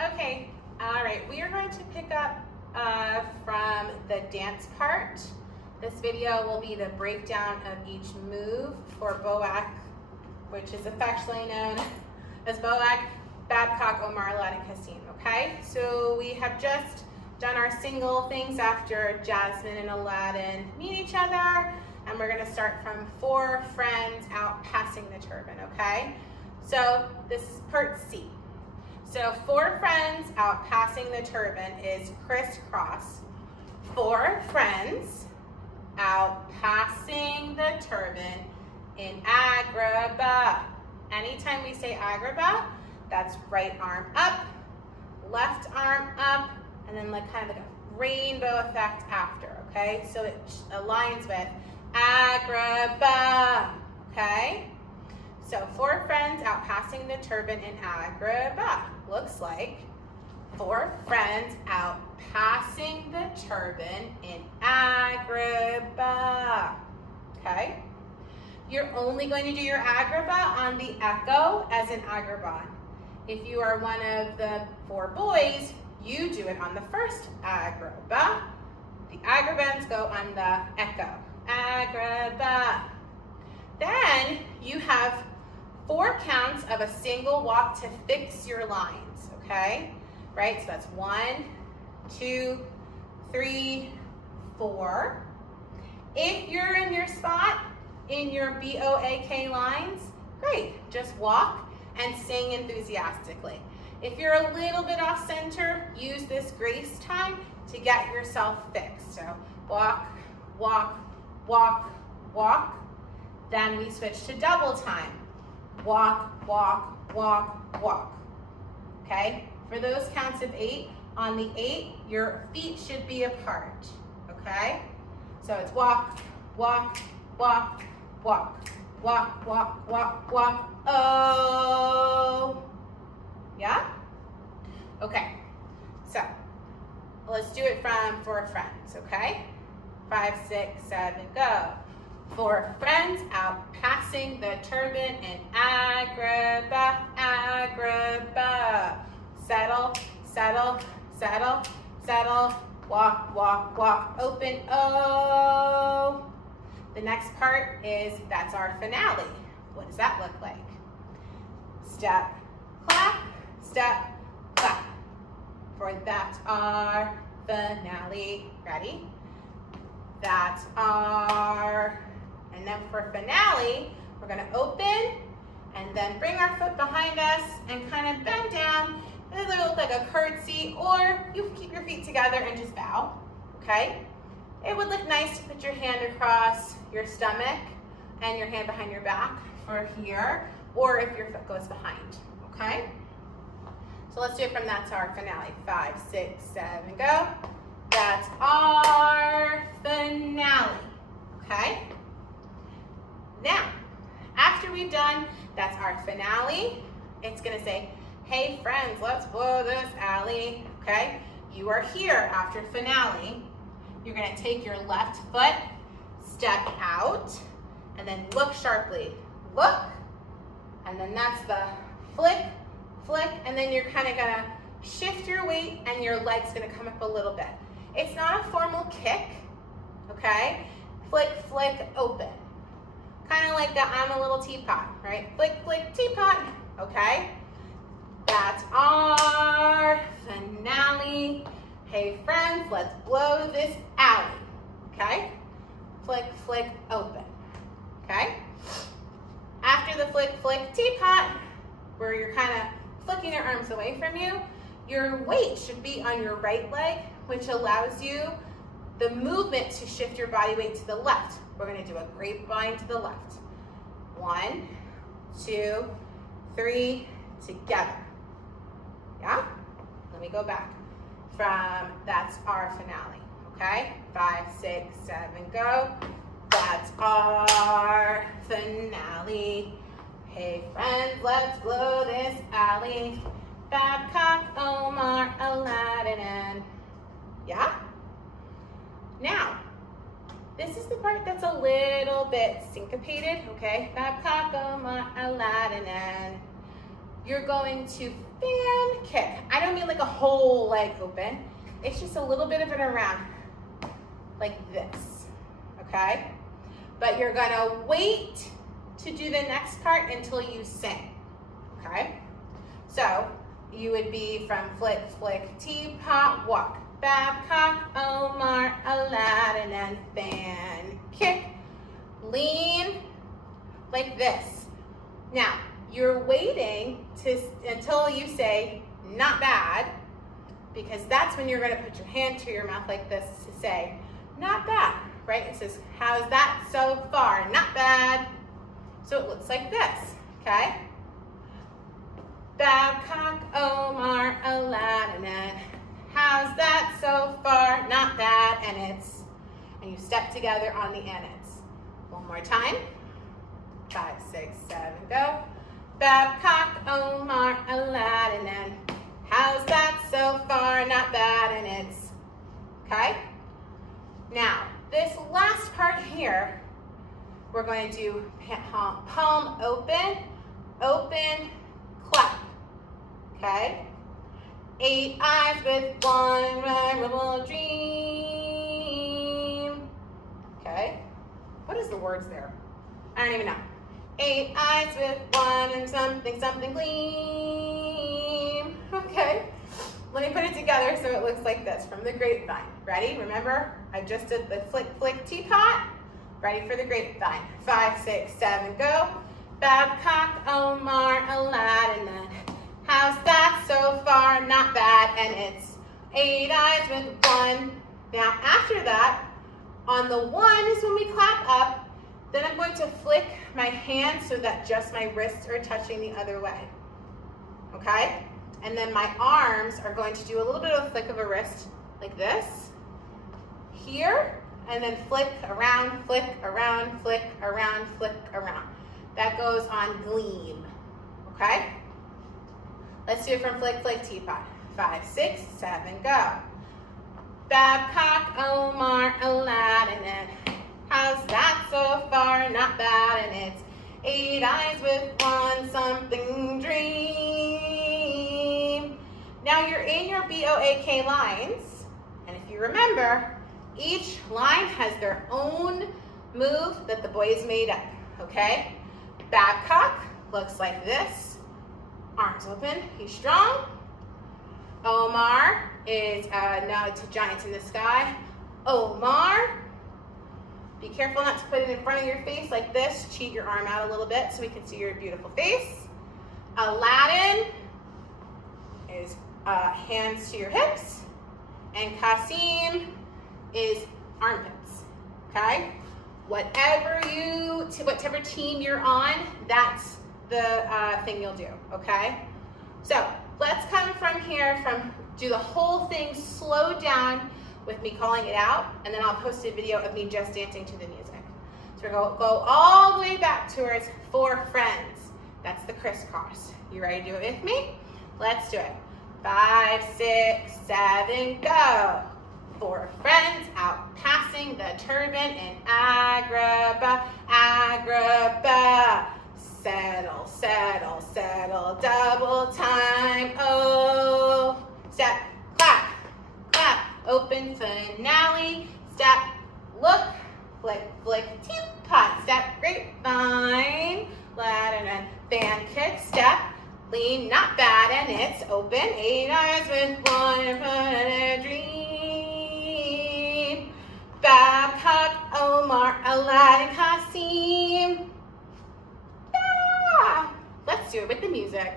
Okay, all right, we are going to pick up from the dance part. This video will be the breakdown of each move for BOAK, which is affectionately known as BOAK, Babcock, Omar, Aladdin, Kasim, okay? So we have just done our single things after Jasmine and Aladdin meet each other, and we're gonna start from 4 friends out passing the turban, okay? So this is part C. So 4 friends out passing the turban is crisscross. 4 friends out passing the turban in agrabah. Anytime we say agrabah, that's right arm up, left arm up, and then like kind of like a rainbow effect after, okay? So it aligns with agrabah, okay? So 4 friends out passing the turban in agrabah. Looks like 4 friends out passing the turban in agrabah, okay? You're only going to do your agrabah on the echo as in agrabah. If you are one of the 4 boys, you do it on the first agrabah. The agrabahs go on the echo, agrabah. Then you have 4 counts of a single walk to fix your lines, okay? Right, so that's 1, 2, 3, 4. If you're in your spot, in your BOAK lines, great, just walk and sing enthusiastically. If you're a little bit off center, use this grace time to get yourself fixed. So walk, walk, walk, walk. Then we switch to double time. Walk, walk, walk, walk. Okay? For those counts of 8, on the 8, your feet should be apart. Okay? So it's walk, walk, walk, walk, walk, walk, walk, walk. Oh. Yeah? Okay. So let's do it from 4 friends, okay? 5, 6, 7, go. 4 friends out passing the turban in agrabah, agrabah. Settle, settle, settle, settle. Walk, walk, walk, open, oh. The next part is, that's our finale. What does that look like? Step, clap, step, clap. For that's our finale. Ready? That's our, and then for finale, we're gonna open and then bring our foot behind us and kind of bend down. It'll look like a curtsy, or you can keep your feet together and just bow, okay? It would look nice to put your hand across your stomach and your hand behind your back for here, or if your foot goes behind, okay? So let's do it from that's our finale. 5, 6, 7, go. That's our finale, okay? Now, after we've done that's our finale, it's gonna say, hey friends, let's blow this alley, okay? You are here after finale. You're gonna take your left foot, step out, and then look sharply. Look, and then that's the flick, flick, and then you're kind of gonna shift your weight and your leg's gonna come up a little bit. It's not a formal kick, okay? Flick, flick, open. Kind of like the I'm a little teapot, right? Flick, flick, teapot, okay? That's our finale. Hey friends, let's blow this alley, okay? Flick, flick, open, okay? After the flick, flick, teapot, where you're kind of flicking your arms away from you, your weight should be on your right leg, which allows you the movement to shift your body weight to the left. We're gonna do a grapevine to the left. 1, 2, 3, together. Yeah? Let me go back. From that's our finale, okay? 5, 6, 7, go. That's our finale. Hey friends, let's blow this alley. Babcock, Omar, Aladdin, and yeah? Now, this is the part that's a little bit syncopated, okay? Babcock, Omar, Aladdin, and you're going to fan kick. I don't mean like a whole leg open. It's just a little bit of an around, like this, okay? But you're gonna wait to do the next part until you sing, okay? So you would be from flick, flick, teapot, walk, Babcock, Omar, Aladdin, and fan, kick, lean, like this. Now, you're waiting until you say, not bad, because that's when you're gonna put your hand to your mouth like this to say, not bad, right? It says, how's that so far? Not bad. So it looks like this, okay? Babcock, Omar, Aladdin, and how's that so far? Not bad, and you step together on the annex. One more time. 5, 6, 7, go. Babcock, Omar, Aladdin, and how's that so far? Not bad, and okay? Now, this last part here, we're going to do palm open, open, clap, okay? 8 eyes with one memorable dream, okay? What is the words there? I don't even know. 8 eyes with one and something, something gleam, okay? Let me put it together so it looks like this from the grapevine. Ready? Remember, I just did the flick, flick, teapot. Ready for the grapevine. 5, 6, 7, go. Babcock, Omar, Aladdin, and how's that so far? Not bad, and it's 8 eyes with one. Now after that, on the 1 is when we clap up. Then I'm going to flick my hands so that just my wrists are touching the other way, okay? And then my arms are going to do a little bit of a flick of a wrist like this, here, and then flick around, flick around, flick around, flick around. That goes on gleam, okay? Let's do it from flick, flick, teapot. 5, 6, 7, go. Babcock, Omar, Aladdin, and how's that so far? Not bad, and it's 8 eyes with one something dream. Now you're in your BOAK lines, and if you remember, each line has their own move that the boys made up, okay? Babcock looks like this. Arms open, he's strong. Omar is a nod to giants in the sky. Omar, be careful not to put it in front of your face like this. Cheat your arm out a little bit so we can see your beautiful face. Aladdin is hands to your hips. And Kasim is armpits, okay? Whatever team you're on, that's the thing you'll do, okay? So let's come from here, do the whole thing slow down with me calling it out, and then I'll post a video of me just dancing to the music. So we're going to go all the way back towards 4 friends. That's the crisscross. You ready to do it with me? Let's do it. 5, 6, 7, go. 4 friends out passing the turban in Agrabah, Agrabah. Settle, settle, settle, double time, oh. Step, clap, clap, open finale. Step, look, flick, flick, teapot. Step, grapevine, ladder and fan kick. Step, lean, not bad, and it's open. 8 eyes with one in front of their dream. Babcock, Omar, Aladdin, Kasim. Let's do it with the music.